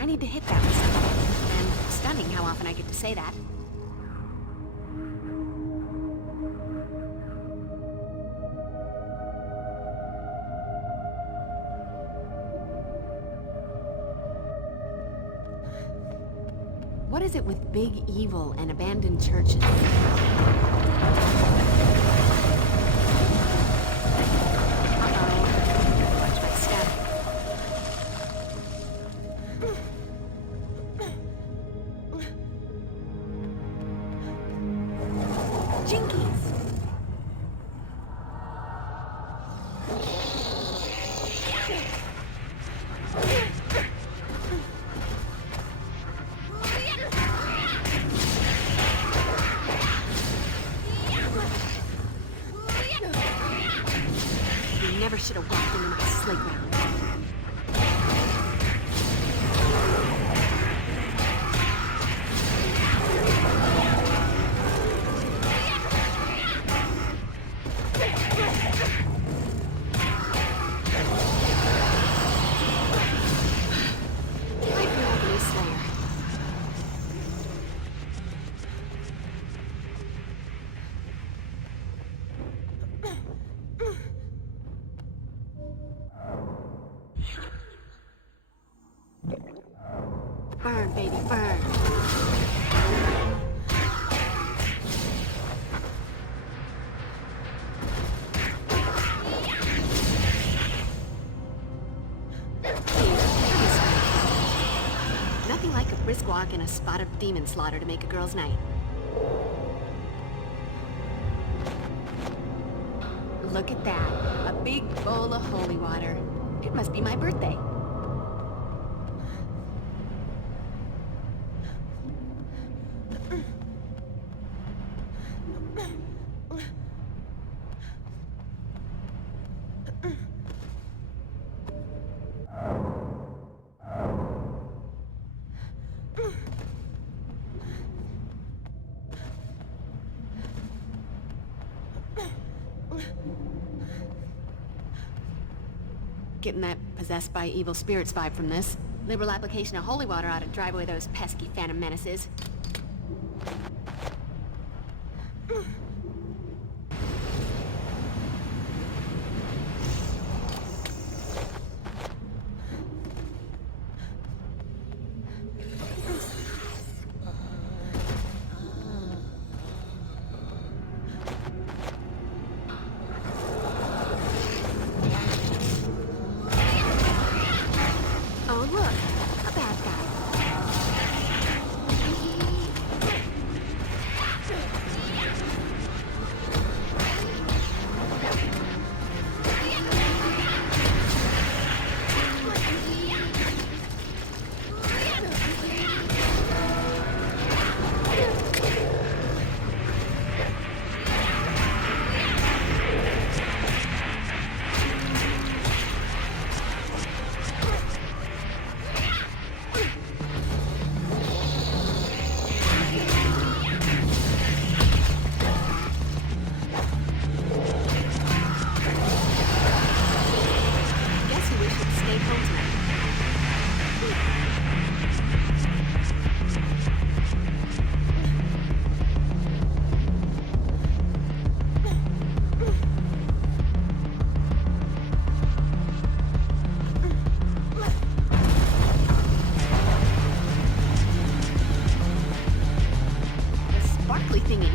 I need to hit that with something. And stunning how often I get to say that. What is it with big evil and abandoned churches? Watch my step. Jinkies! Never should have walked into my sleigh ground. I feel like a new slayer. Burn, baby, burn. Nothing like a brisk walk and a spot of demon slaughter to make a girl's night. Look at that. A big bowl of holy water. It must be my birthday. Getting that possessed by evil spirits vibe from this. Liberal application of holy water ought to drive away those pesky phantom menaces. Oh, look, a bad guy. Thingy.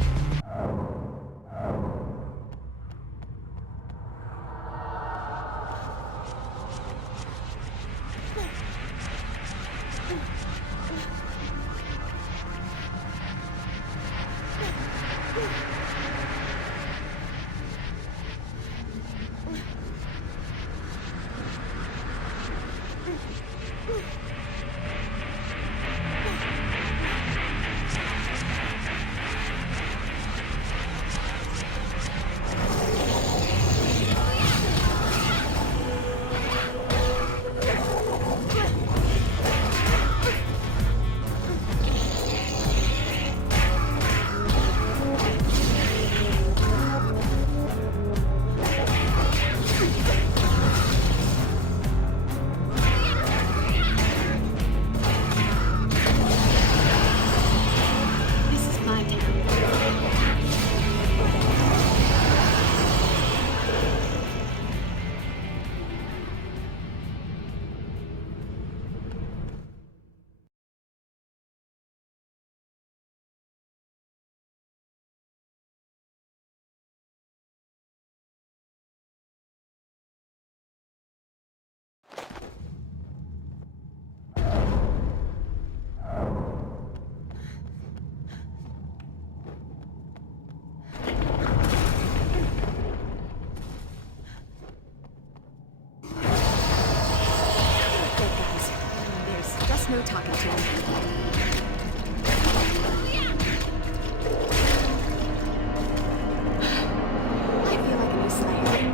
Guess no talking to him. I feel like a new slave.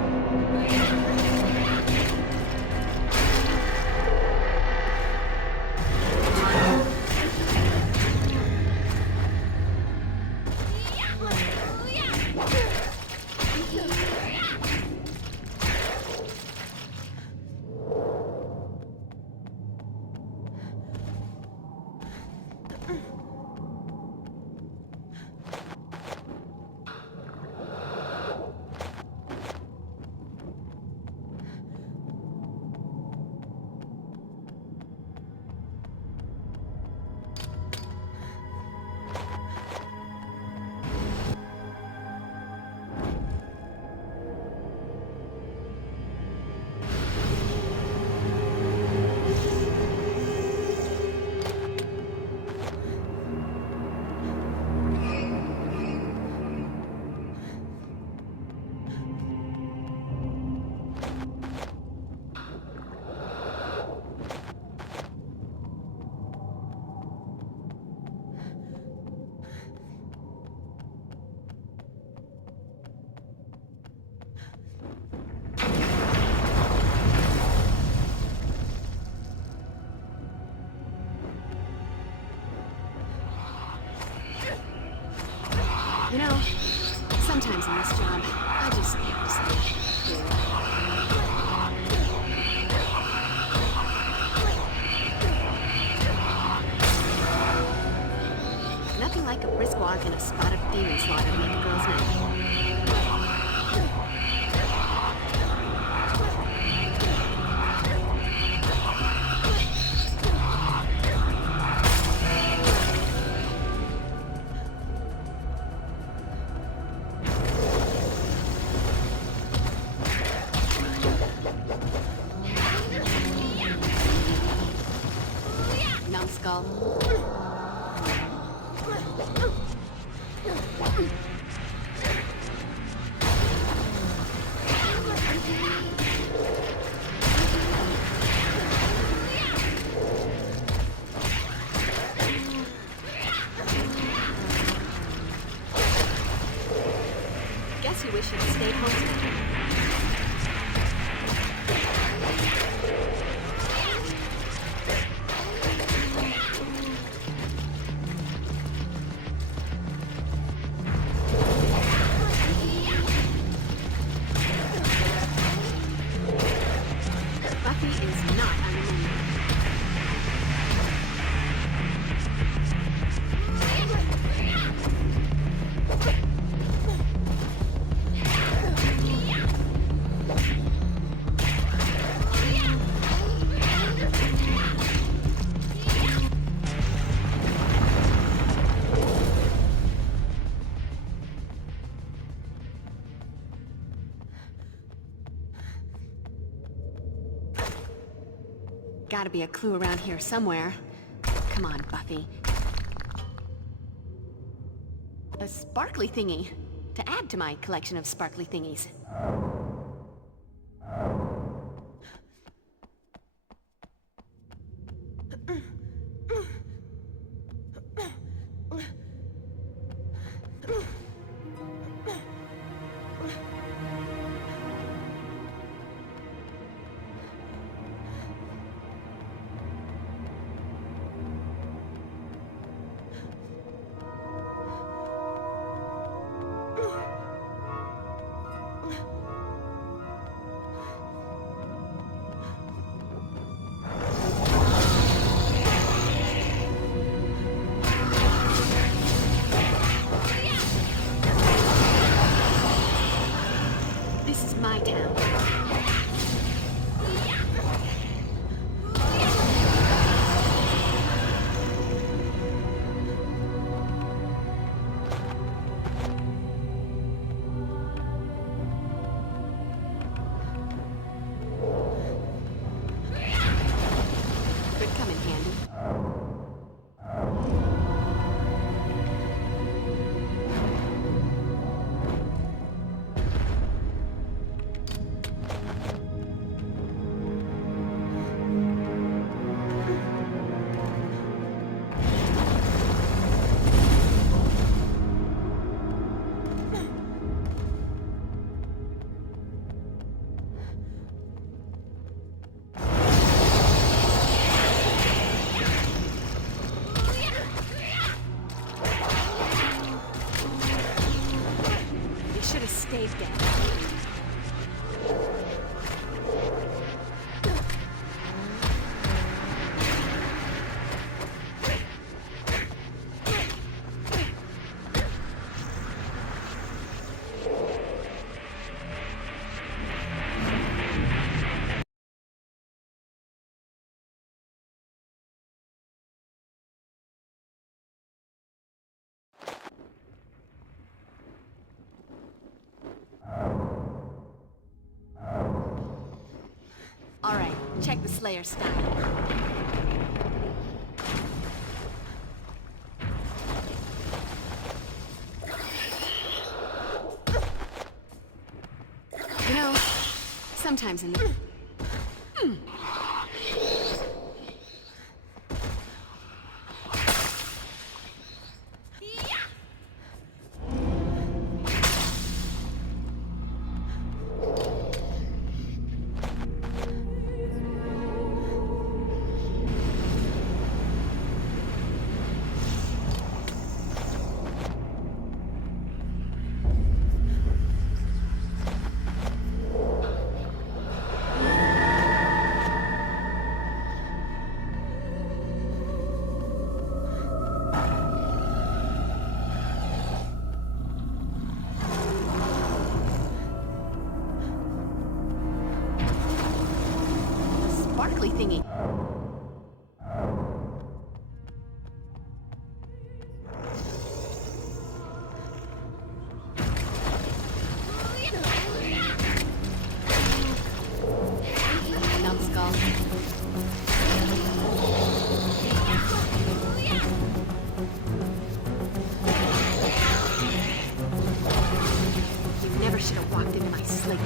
You know, sometimes in this job, I just have to say, nothing like a brisk walk and a spot of demon slaughter to make a girl's night. Numbskull. Guess you wish you'd stayed home today. Buffy is not unruly. Gotta be a clue around here somewhere. Come on, Buffy. A sparkly thingy. To add to my collection of sparkly thingies. This is my town. Could come in handy. Check the Slayer style. You know, sometimes in the... Sparkly thingy. Numbskull. You never should have walked into my sleep.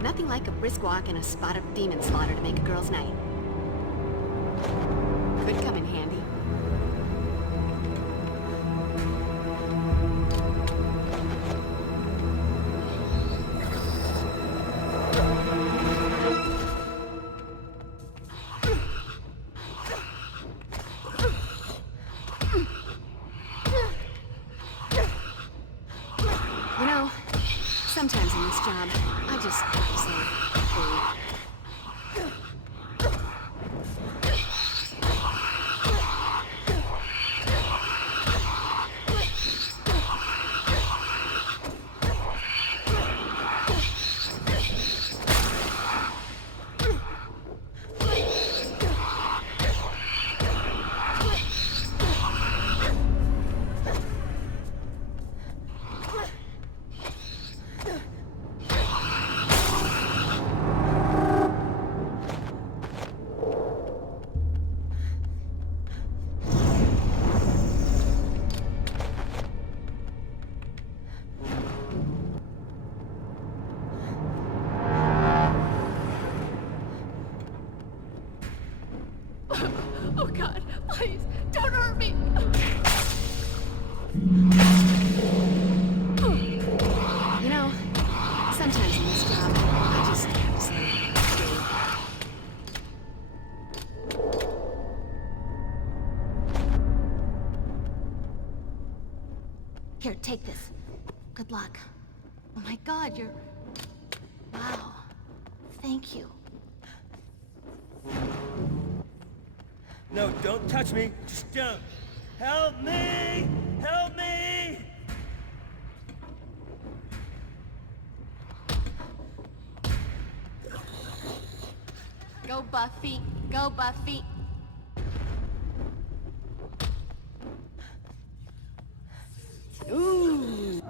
Nothing like a brisk walk and a spot of demon slaughter to make a girl's night. Could come in handy. You know, sometimes in this job, I just have to say, food. Oh God, please, don't hurt me! You know, sometimes in this job, I just have to say, here, take this. Good luck. Oh my God, you're... Wow. Thank you. No, don't touch me. Just don't. Help me! Help me! Go Buffy, go Buffy. Ooh.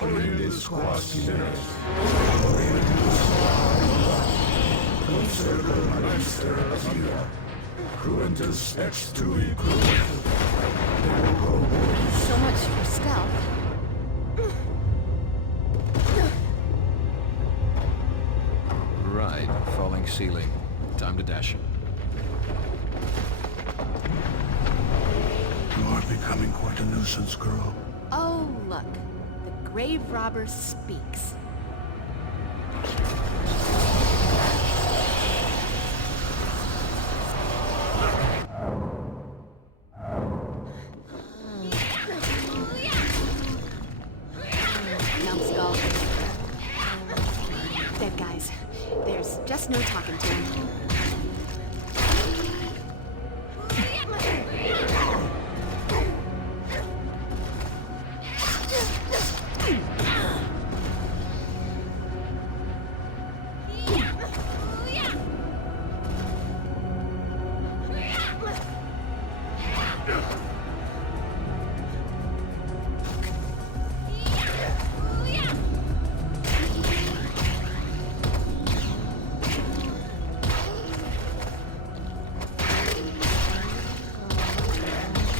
Orindes quaestiones, conservo magister via, cruentus ex tui cruentus. So much for stealth. Right, falling ceiling. Time to dash. You are becoming quite a nuisance, girl. Oh, look. The grave robber speaks. Numbskull. Dead guys. There's just no talking to him.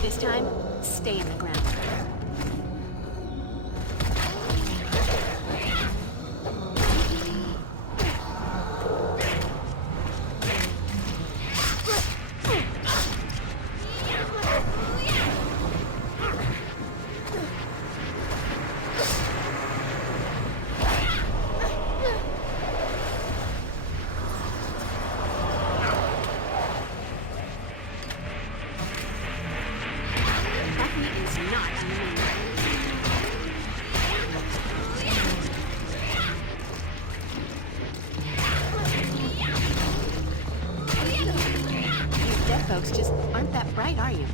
This time, stay in the ground. Buffy is not immune. You dead folks just aren't that bright, are you?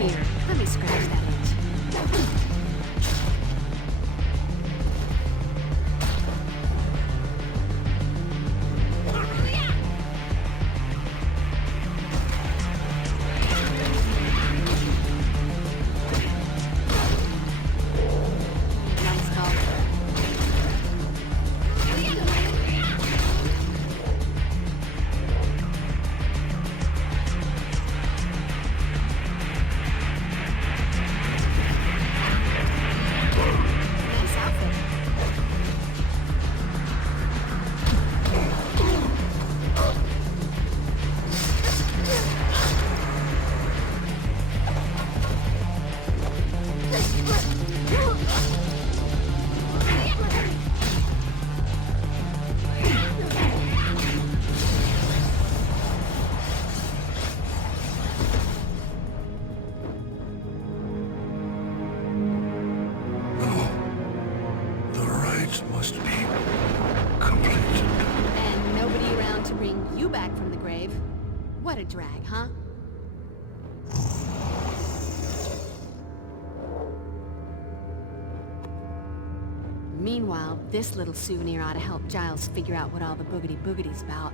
Here, let me scratch that itch. Nice call. Nice outfit. The rites must be completed. And nobody around to bring you back from the grave. What a drag, huh? Meanwhile, this little souvenir ought to help Giles figure out what all the boogity-boogity's about.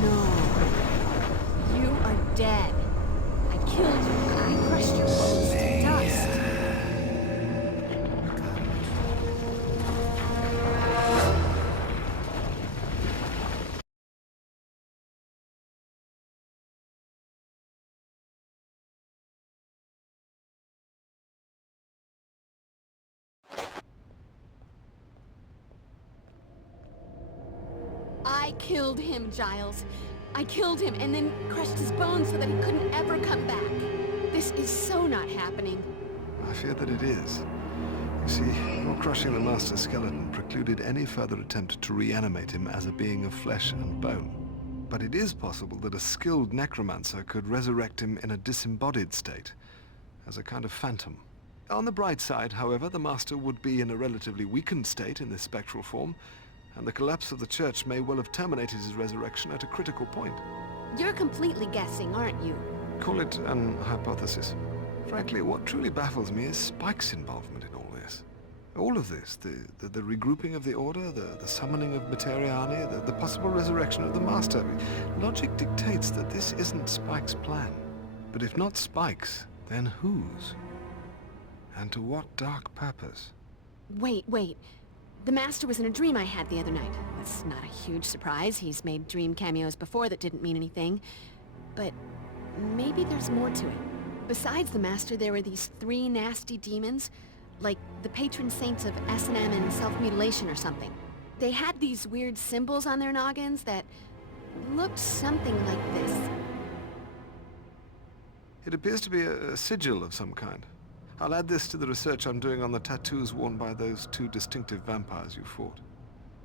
No. You are dead. I killed you. I crushed your bones to dust. I killed him, Giles. I killed him and then crushed his bones so that he couldn't ever come back. This is so not happening. I fear that it is. You see, your crushing the master skeleton precluded any further attempt to reanimate him as a being of flesh and bone. But it is possible that a skilled necromancer could resurrect him in a disembodied state, as a kind of phantom. On the bright side, however, the Master would be in a relatively weakened state in this spectral form, and the collapse of the Church may well have terminated his resurrection at a critical point. You're completely guessing, aren't you? Call it an hypothesis. Frankly, what truly baffles me is Spike's involvement in all this. All of this, the regrouping of the Order, the summoning of Materiani, the possible resurrection of the Master. Logic dictates that this isn't Spike's plan. But if not Spike's, then whose? And to what dark purpose? Wait. The Master was in a dream I had the other night. That's not a huge surprise. He's made dream cameos before that didn't mean anything. But maybe there's more to it. Besides the Master, there were these 3 nasty demons, like the patron saints of S&M and self-mutilation or something. They had these weird symbols on their noggins that looked something like this. It appears to be a sigil of some kind. I'll add this to the research I'm doing on the tattoos worn by those 2 distinctive vampires you fought.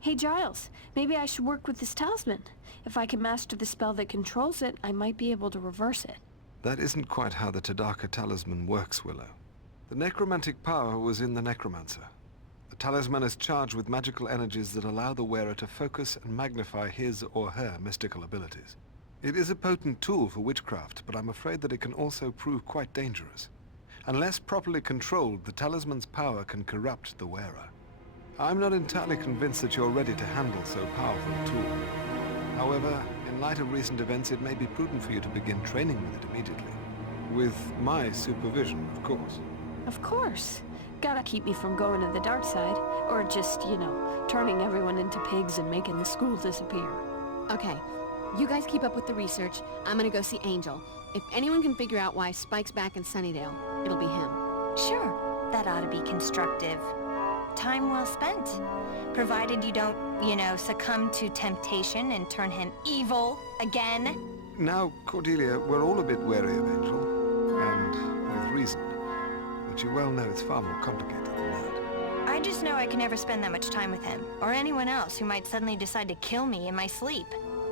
Hey Giles, maybe I should work with this talisman. If I can master the spell that controls it, I might be able to reverse it. That isn't quite how the Tadaka talisman works, Willow. The necromantic power was in the necromancer. The talisman is charged with magical energies that allow the wearer to focus and magnify his or her mystical abilities. It is a potent tool for witchcraft, but I'm afraid that it can also prove quite dangerous. Unless properly controlled, the talisman's power can corrupt the wearer. I'm not entirely convinced that you're ready to handle so powerful a tool. However, in light of recent events, it may be prudent for you to begin training with it immediately. With my supervision, of course. Of course. Gotta keep me from going to the dark side, or just, turning everyone into pigs and making the school disappear. Okay, you guys keep up with the research. I'm gonna go see Angel. If anyone can figure out why Spike's back in Sunnydale, it'll be him. Sure, that ought to be constructive. Time well spent. Provided you don't, succumb to temptation and turn him evil again. Now, Cordelia, we're all a bit wary of Angel, and with reason. But you well know it's far more complicated than that. I just know I can never spend that much time with him, or anyone else who might suddenly decide to kill me in my sleep.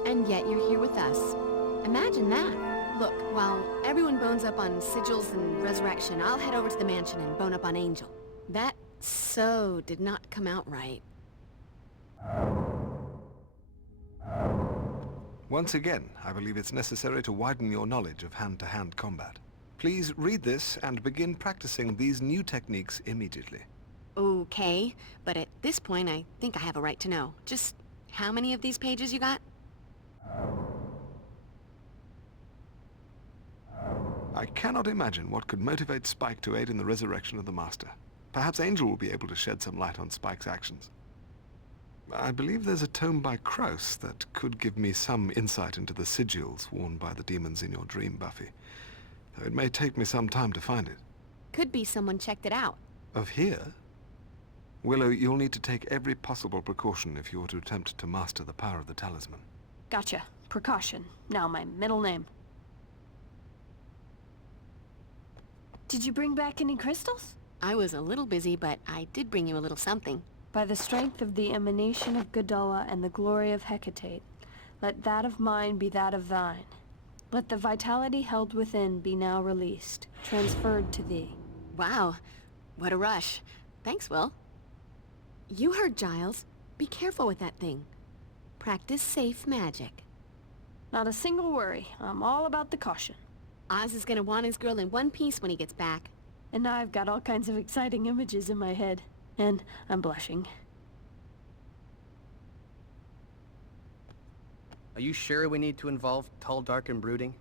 And yet you're here with us. Imagine that. Look, while everyone bones up on sigils and resurrection, I'll head over to the mansion and bone up on Angel. That so did not come out right. Once again, I believe it's necessary to widen your knowledge of hand-to-hand combat. Please read this and begin practicing these new techniques immediately. Okay, but at this point I think I have a right to know. Just how many of these pages you got? I cannot imagine what could motivate Spike to aid in the resurrection of the Master. Perhaps Angel will be able to shed some light on Spike's actions. I believe there's a tome by Kraus that could give me some insight into the sigils worn by the demons in your dream, Buffy. Though it may take me some time to find it. Could be someone checked it out. Of here? Willow, you'll need to take every possible precaution if you are to attempt to master the power of the talisman. Gotcha. Precaution. Now my middle name. Did you bring back any crystals? I was a little busy, but I did bring you a little something. By the strength of the emanation of Gadala and the glory of Hecate, let that of mine be that of thine. Let the vitality held within be now released, transferred to thee. Wow, what a rush. Thanks, Will. You heard Giles. Be careful with that thing. Practice safe magic. Not a single worry. I'm all about the caution. Oz is gonna want his girl in one piece when he gets back. And now I've got all kinds of exciting images in my head. And I'm blushing. Are you sure we need to involve Tall, Dark, and Brooding?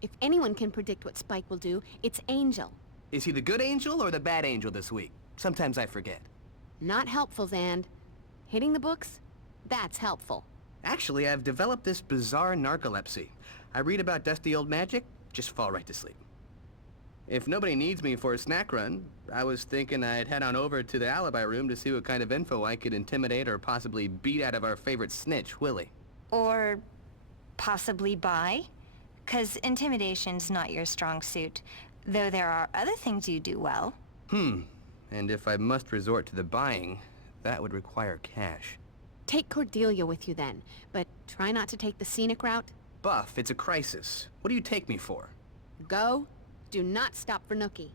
If anyone can predict what Spike will do, it's Angel. Is he the good angel or the bad angel this week? Sometimes I forget. Not helpful, Zand. Hitting the books? That's helpful. Actually, I've developed this bizarre narcolepsy. I read about dusty old magic, just fall right to sleep. If nobody needs me for a snack run, I was thinking I'd head on over to the alibi room to see what kind of info I could intimidate or possibly beat out of our favorite snitch, Willie. Or possibly buy? 'Cause intimidation's not your strong suit, though there are other things you do well. And if I must resort to the buying, that would require cash. Take Cordelia with you then, but try not to take the scenic route. Buff, it's a crisis. What do you take me for? Go. Do not stop for Nookie.